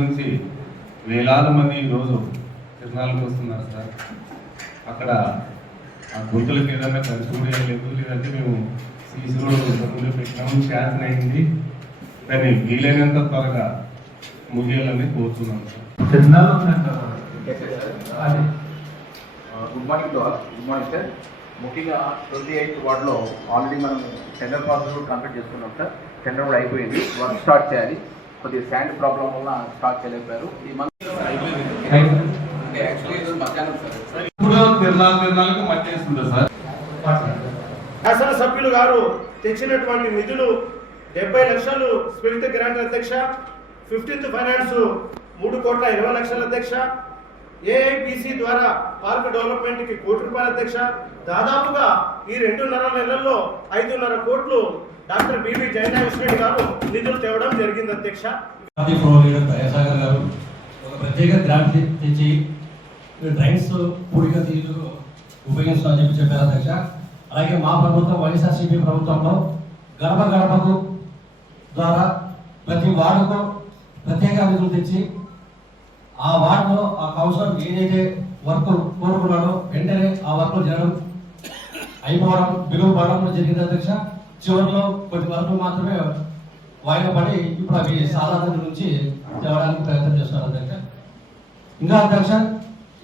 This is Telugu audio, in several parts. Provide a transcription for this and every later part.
నుంచి వేలాది మంది ఈరోజు తిరునాళ్ళకు వస్తున్నారు సార్. అక్కడ ఆ గుంతలకు ఏదైనా ఖర్చు కూడా లేదు, లేదంటే మేము సీసీ రోడ్డు ముందు పెట్టినాము, శాంక్షన్ అయింది. దాన్ని వీలైనంత త్వరగా ముగియాలని కోరుతున్నాం సార్. తిరునాళ్ళు good morning to all. Good morning sir. ముఖ్యంగా 28th వార్డులో ఆల్రెడీ మనం టెండర్ ప్రాసెస్ కంప్లీట్ చేసుకున్నాం సార్. టెండర్ కూడా అయిపోయింది, వర్క్ స్టార్ట్ చేయాలి. కొద్దిగా శాండ్ ప్రాబ్లం వల్ల స్టార్ట్ చేయలేకపోయారు. ఈ మంత్ మధ్యాహ్నం సార్ ఇప్పుడు తిరునాళ్ళకు మట్టి వేస్తుందా సార్? శాసనసభ్యులు గారు తెచ్చినటువంటి నిధులు 70 లక్షలు స్పిరిట్ గ్రాంట్ అధ్యక్ష, 15th ఫైనాన్స్ 3,20,00,000 అధ్యక్ష, ఏఐపిసి ద్వారా పార్క్ డెవలప్మెంట్ కి ₹1,00,00,000 అధ్యక్ష. దాదాపుగా ఈ 2.5 నెలల్లో 5.5 కోట్లు డాక్టర్ బివి జయనాగేశ్వరరెడ్డి గారు నిధులు తేవడం జరిగింది అధ్యక్ష. ఒక ప్రత్యేక గ్రాంట్ తెచ్చి డ్రైన్స్ పూడిక తీరు ఉపయోగిస్తామని చెప్పారు అధ్యక్ష. అలాగే మా ప్రభుత్వం వైఎస్ఆర్సీపీ ప్రభుత్వంలో గడప గడపకు ద్వారా ప్రతి వార్డుకు ప్రత్యేక నిధులు తెచ్చి ఆ వార్డులో ఆ కౌన్సిలర్ ఏదైతే వర్క్ కోరుకున్నాడో వెంటనే ఆ వర్క్ జరగడం అయిపోవడం బిలువ పడడం జరిగింది అధ్యక్ష. చివరిలో కొన్ని వర్కులు మాత్రమే వాయిదా పడి ఇప్పుడు అవి సాధారణ నుంచి తేవడానికి ప్రయత్నం చేస్తున్నారు అధ్యక్ష. ఇంకా అధ్యక్ష,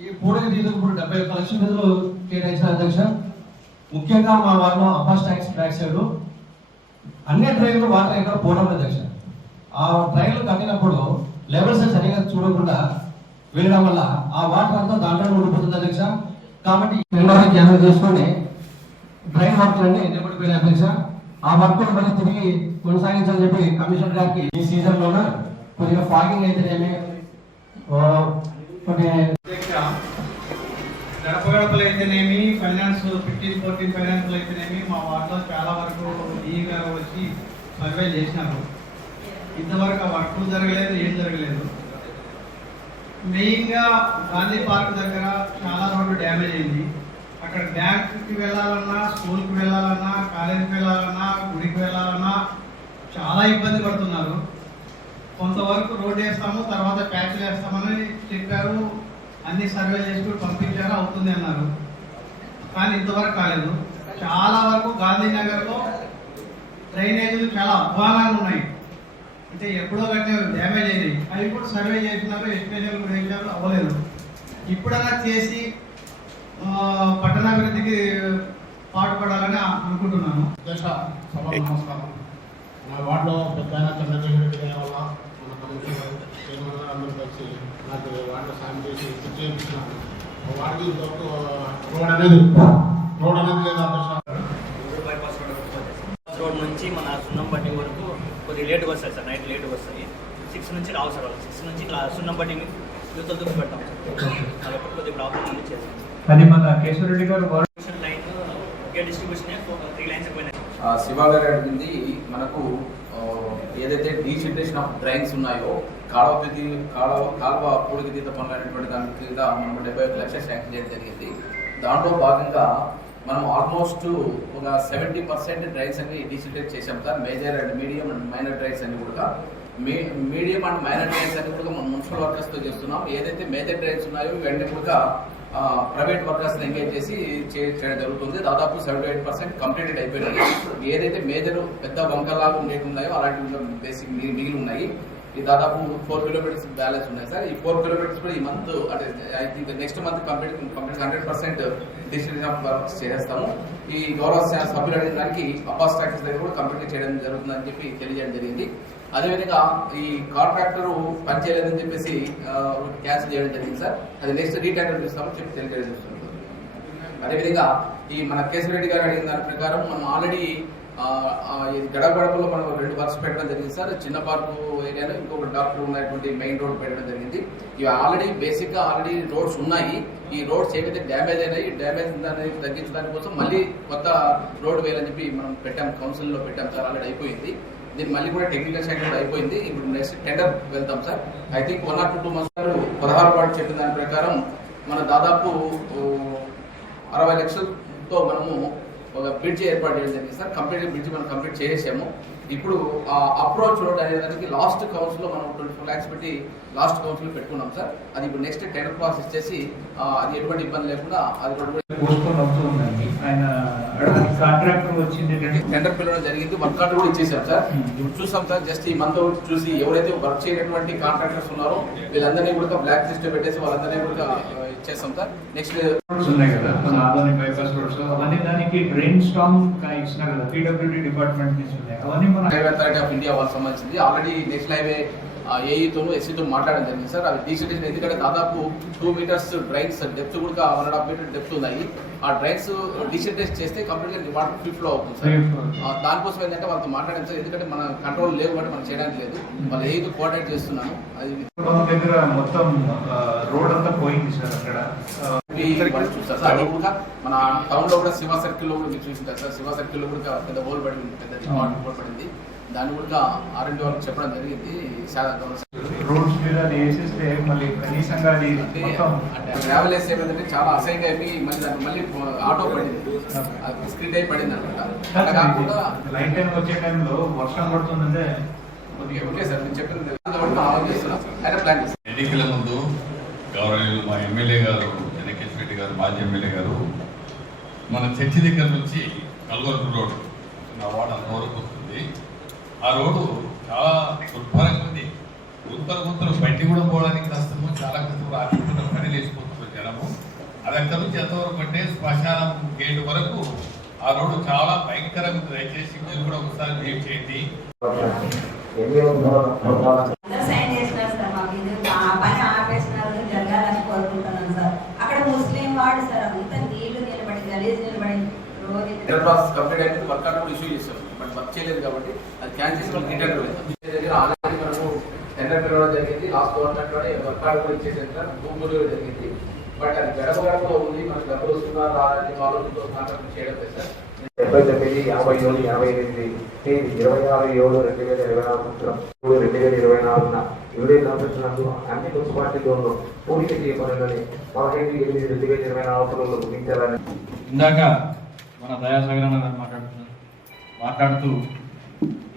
ఈ పూడిక నిధులు ఇప్పుడు 71 లక్షల నిధులు కేటాయించిన అధ్యక్ష. ముఖ్యంగా మా వారిలో అబ్బాస్ ట్యాక్స్ బ్యాక్ సైడ్ అన్ని డ్రైన్లు వాటర్ ఎక్కడ పోవడం అధ్యక్ష. ఆ డ్రైన్లు కట్టినప్పుడు లెవెల్స్ సరిగా చూడకుండా వెళ్ళడం వల్ల ఆ వాటర్ అంతా దాంట్లో ఉండిపోతుంది అధ్యక్ష. కాబట్టి జ్ఞానం చేసుకొని డ్రైన్ వర్క్లన్నీ నిలబడిపోయిన అధ్యక్ష. ఆ వర్క్లు మళ్ళీ తిరిగి కొనసాగించాలని చెప్పి కమిషనర్ గారికి ఈ సీజన్ లోన కొద్దిగా ఫాగింగ్ అయితేనేమి గడప గడపలు అయితేనేమి, ఫైనాన్స్ 15-14 ఫైనాన్స్లు అయితేనేమి మా వార్డులో చాలా వరకు ఈ గారు వచ్చి సర్వే చేసినారు. ఇంతవరకు ఆ వర్క్ జరగలేదు, ఏం జరగలేదు. మెయిన్గా గాంధీ పార్క్ దగ్గర చాలా రోడ్డు డ్యామేజ్ అయింది. అక్కడ బ్యాంక్కి వెళ్ళాలన్నా, స్కూల్కి వెళ్ళాలన్నా, కాలేజీకి వెళ్ళాలన్నా, గుడికి వెళ్ళాలన్నా చాలా ఇబ్బంది పడుతున్నారు. కొంతవరకు రోడ్డు వేస్తాము, తర్వాత ప్యాచ్లు వేస్తామని చెప్పారు. అన్ని సర్వే చేసుకుని పంపించారు, అవుతుంది అన్నారు. కానీ ఇంతవరకు కాలేదు. చాలా వరకు గాంధీనగర్లో డ్రైనేజీలు చాలా అధ్వానాలు ఉన్నాయి. అంటే ఎప్పుడో కట్టే డ్యామేజ్ అయినాయి. అవి కూడా సర్వే చేసినారు, ఎస్టిమేషన్ కూడా వేసారు, అవ్వలేదు. ఇప్పుడన్నా చేసి పట్టణాభివృద్ధికి పాటుపడాలని అనుకుంటున్నాను. నమస్కారం. మా వార్డులో పెద్ద చంద్రశేఖర్ రెడ్డి గారి వల్ల మన కమిషన్ చైర్మన్ అందరూ కలిసి నాకు వార్డులో సాయం చేసి చేయించినాను. వార్డుకి ఇంతవరకు రోడ్ అనేది లేదా రోడ్ నుంచి మన సున్నంపట్టి వరకు కొద్దిగా లేట్గా వస్తాయి సార్. నైట్ లేట్గా వస్తాయి. 6 నుంచి రావు సార్. 6 నుంచి సున్నంపట్టి యూత్ దూరం పెడతాం సార్. అదొకటి కొద్దిగా ప్రాబ్లం ఉంది చేస్తాం. అది మన కేశవరెడ్డి గారు లైన్ ఒకే డిస్ట్రిబ్యూషన్ 3 లైన్స్ పోయినాయి. శివ గారు అడిగింది మనకు ఏదైతే డీసిల్టేషన్ ఆఫ్ డ్రైన్స్ ఉన్నాయో కాలువ పూడికి తీత పనులు అనేటువంటి దాని కింద మనం 71 లక్షలు శాంక్షన్ చేయడం జరిగింది. దాంట్లో భాగంగా మనం ఆల్మోస్ట్ ఒక 70% డ్రైన్స్ అన్ని డీసిల్టేట్ చేసాం sir. Major and medium and minor drains అన్ని కూడా మీడియం అండ్ మైనర్ డ్రైన్స్ అన్ని కూడా మనం మున్సిపల్ వర్కర్స్తో చేస్తున్నాం. ఏదైతే మేజర్ డ్రైన్స్ ఉన్నాయో ఇవన్నీ కూడా ప్రైవేట్ వర్కర్స్ని ఎంగేజ్ చేసి చేయడం జరుగుతుంది. దాదాపు 78% కంప్లీటెడ్ అయిపోయినాయి. ఏదైతే మేజర్ పెద్ద వంకలాగా ఉండేవి ఉన్నాయో అలాంటివి బేసిక్ మిగిలి ఉన్నాయి. ఈ దాదాపు 4 కిలోమీటర్స్ బ్యాలెన్స్ ఉన్నాయి సార్. ఈ 4 కిలోమీటర్స్ కూడా ఈ మంత్ అంటే I think next month complete 100% distribution of works చేస్తాము. ఈ గౌరవ సభ్యులు అడిగిన దానికి అబ్బాస్ ట్యాక్స్ దగ్గర కూడా కంప్లీట్ చేయడం జరుగుతుందని చెప్పి తెలియజేయడం జరిగింది. అదేవిధంగా ఈ కాంట్రాక్టర్ పనిచేయలేదని చెప్పేసి క్యాన్సిల్ చేయడం జరిగింది సార్. అది నెక్స్ట్ రీటెండర్ చూస్తామని చెప్పి తెలియజేస్తుంది. అదేవిధంగా ఈ మన కేశవరెడ్డి గారు అడిగిన దాని ప్రకారం మనం ఆల్రెడీ గడపలో మనం 2 వర్క్స్ పెట్టడం జరిగింది సార్. చిన్న పార్కు ఏరియాలో ఇంకొక డాక్టర్ ఉన్నటువంటి మెయిన్ రోడ్ పెట్టడం జరిగింది. ఇవి ఆల్రెడీ బేసిక్గా ఆల్రెడీ రోడ్స్ ఉన్నాయి. ఈ రోడ్స్ ఏవైతే డ్యామేజ్ అయినాయి, డ్యామేజ్ దాన్ని తగ్గించడానికి కోసం మళ్ళీ కొత్త రోడ్ వేయాలని చెప్పి మనం పెట్టాం, కౌన్సిల్లో పెట్టాం సార్. ఆల్రెడీ అయిపోయింది. దీన్ని మళ్ళీ కూడా టెక్నికల్ సైడ్ కూడా అయిపోయింది. ఇప్పుడు నెక్స్ట్ టెండర్ వెళ్తాం sir. I think 1 or 2 months 16 ward చెప్పిన దాని ప్రకారం మన దాదాపు 60 లక్షలతో మనము ఒక బ్రిడ్జ్ ఏర్పాటు చేయడం జరిగింది సార్. కంప్లీట్ బ్రిడ్జ్ మనం కంప్లీట్ చేసాము. ఇప్పుడు అప్రోచ్ రోడ్ అనే దానికి లాస్ట్ కౌన్సిల్లో మనం 24 lakhs పెట్టి లాస్ట్ కౌన్సిల్ పెట్టుకున్నాం సార్. అది ఇప్పుడు నెక్స్ట్ టెండర్ ప్రాసెస్ చేసి అది ఎటువంటి ఇబ్బంది లేకుండా అది రోడ్ కాంట్రాక్టర్ వచ్చింది టెండర్ పిలవడం జరిగింది. వర్క్ ఆర్డర్ కూడా ఇచ్చేసాం సార్. ఇప్పుడు చూసాం సార్, జస్ట్ ఈ మంత్ చూసి ఎవరైతే వర్క్ చేయనటువంటి కాంట్రాక్టర్స్ ఉన్నారో వీళ్ళందరినీ కూడా బ్లాక్ లిస్ట్ పెట్టేసి వాళ్ళందరినీ కూడా ఇచ్చేస్తాం సార్. నెక్స్ట్ ఉన్నాయి కదా మన ఆదాని బైపాస్ రోడ్స్ అవన్నీ దానికి డ్రైన్ స్టామ్ ఇచ్చిన కదా పీడబ్ల్యూడీ డిపార్ట్మెంట్ నుంచి ఉన్నాయి అవన్నీ మన హైవే అథారిటీ ఆఫ్ ఇండియా వాళ్ళకి సంబంధించింది. ఆల్రెడీ నేషనల్ హైవే ఏఈతోనూ ఎస్సీతో మాట్లాడడం జరిగింది సార్. అది డీసిటేషన్ ఎందుకంటే దాదాపు 2 meters డ్రైన్స్ డెప్త్ కూడా 1.5 meter డెప్త్ ఉన్నాయి. ఆ డ్రైన్స్ డీసిటేషన్ చేస్తే కంప్లీట్గా వాటర్ ఫ్రీ ఫ్లో అవుతుంది సార్. దానికోసం ఏంటంటే వాళ్ళతో మాట్లాడాం సార్. ఎందుకంటే మన కంట్రోల్ లేవు కాబట్టి మనం చేయడానికి లేదు. వాళ్ళు ఏఈతో కోఆర్డినేట్ చేస్తున్నాను. అది దగ్గర మొత్తం రోడ్ అంతా పోయింది సార్ అక్కడ చూస్తారు సార్. అది కూడా మన టౌన్ లో కూడా శివ సర్కిల్ లో కూడా మీరు చూసింటారు సార్. శివ సర్కిల్ లో కూడా పెద్ద హోల్ పడింది, పెద్ద హోల్ పడింది. దాన్ని కూడా R&D వాళ్ళకి చెప్పడం జరిగింది. రోడ్స్ మీద అది వేసేస్తే మళ్ళీ కనీసంగా అది ట్రావెల్ వేసే ఏమైందంటే చాలా అసహ్యంగా అయిపోయి మళ్ళీ ఆటో పడింది, స్క్రీన్ అయి పడింది అనమాట. కాకుండా లైట్ టైం వచ్చే టైంలో వర్షం పడుతుందంటే ఓకే సార్ నేను చెప్పింది ఆలోచన చేస్తున్నాం. ఆయన ప్లాన్ చేస్తాం. ఎన్నికల ముందు గౌరవనీయులు మా ఎమ్మెల్యే గారు జనకేష్ రెడ్డి గారు, మాజీ ఎమ్మెల్యే గారు మన చర్చి దగ్గర నుంచి కల్వరకు రోడ్డు నా వార్డు అంతవరకు వస్తుంది. ఆ రోడ్డు చాలా దుర్భరంగా ఉంది. గుంతలు బండి కూడా పోవడానికి కష్టము, చాలా కష్టం. ఆర్థిక పని లేచిపోతున్నారు జనము. అది అక్కడి నుంచి ఎంతవరకు అంటే శ్మశానం గేటు వరకు ఆ రోడ్డు చాలా భయంకరంగా ఉంది. దయచేసి మీరు కూడా ఒకసారి వెయిట్ చేయండి. అక్కడ ముస్లిం వాడు సార్ అంత నీళ్లు నిలబడి గలీజ్ నిలబడి టెండర్ ప్రాసెస్ కంప్లీట్ అయితే వర్క్ ఆర్డర్ కూడా ఇష్యూ చేస్తాం. బట్ వర్క్ చేయలేదు కాబట్టి అది క్యాన్సిల్ చేసి మనకి టెండర్ దగ్గర ఆల్రెడీ మనము టెండర్ పిలవడం జరిగింది. లాస్ట్ గవర్నమెంట్ లోనే వర్క్ ఆర్డర్ కూడా ఇచ్చేసేంత భూములు జరిగింది. బట్ అది గడపలో ఉంది. మనకు డబ్బులు వస్తున్నా రాలని ఆలోచనతో కాంట్రాక్ట్ చేయడం లేదు సార్. 79-57-58 తేదీ 26/7/2024 2024న ఇవిడే సంవత్సరాలు అన్ని మున్సిపాలిటీల్లో పూర్తి చేయబడాలని 15/8/2024లో ముగించాలని ఇందాక మన దయాసాగర్ గారు మాట్లాడుతూ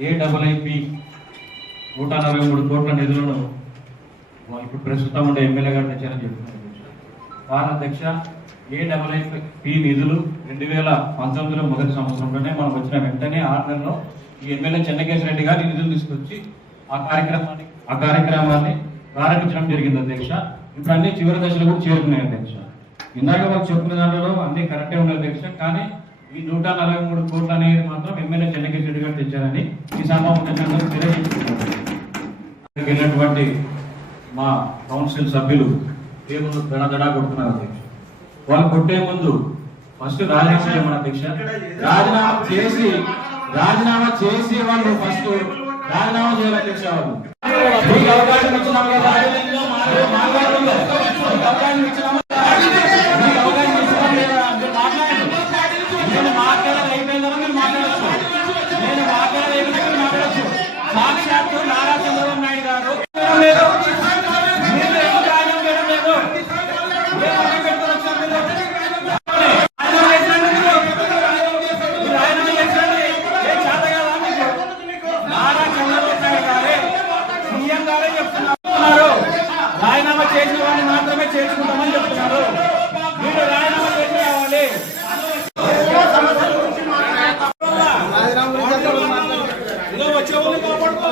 AIIP 143 కోట్ల నిధులను ఇప్పుడు ప్రస్తుతం ఉండే ఎమ్మెల్యే గారు తెచ్చారని చెప్తున్నారు. వారి అధ్యక్ష AIIP నిధులు 2019లో మొదటి సంవత్సరంలోనే మనం వచ్చిన వెంటనే 6 నెలల్లో ఈ ఎమ్మెల్యే చెన్నకేశ్వర రెడ్డి గారు నిధులు తీసుకొచ్చి ఆ కార్యక్రమాన్ని ప్రారంభించడం జరిగింది అధ్యక్ష. ఇప్పుడు అన్ని చివరి దశలో కూడా చేరుకున్నాయి అధ్యక్ష. ఇందాక మాకు చెప్పుకున్న దాంట్లో అన్ని కరెక్టే ఉన్నాయి అధ్యక్ష. కానీ ఈ 143 కోట్లు అనేది మాత్రం ఎమ్మెల్యే చెన్నకేశ్వర రెడ్డి గారు తెచ్చారని ఈ సమావేశంగా తెలియజేస్తున్నటువంటి మా కౌన్సిల్ సభ్యులు ఏముందు దడా కొడుతున్నారు అధ్యక్ష. వాళ్ళు కొట్టే ముందు ఫస్ట్ రాజీనామా చేయమని అధ్యక్ష. రాజీనామా చేసి వాళ్ళు ఫస్ట్ రాజీనామా చేయాలి అధ్యక్ష. వాళ్ళు మీకు అవకాశం ఇచ్చినాం కదా, సాక్షాత్తు నారా చంద్రబాబు నాయుడు గారు రాజీనామా చేసిన వాడిని మాత్రమే చేర్చుకుంటామని చెప్తున్నారు. మీరు రాజీనామా చేసి రావాలి. వచ్చే వాళ్ళు కాపాడుకో.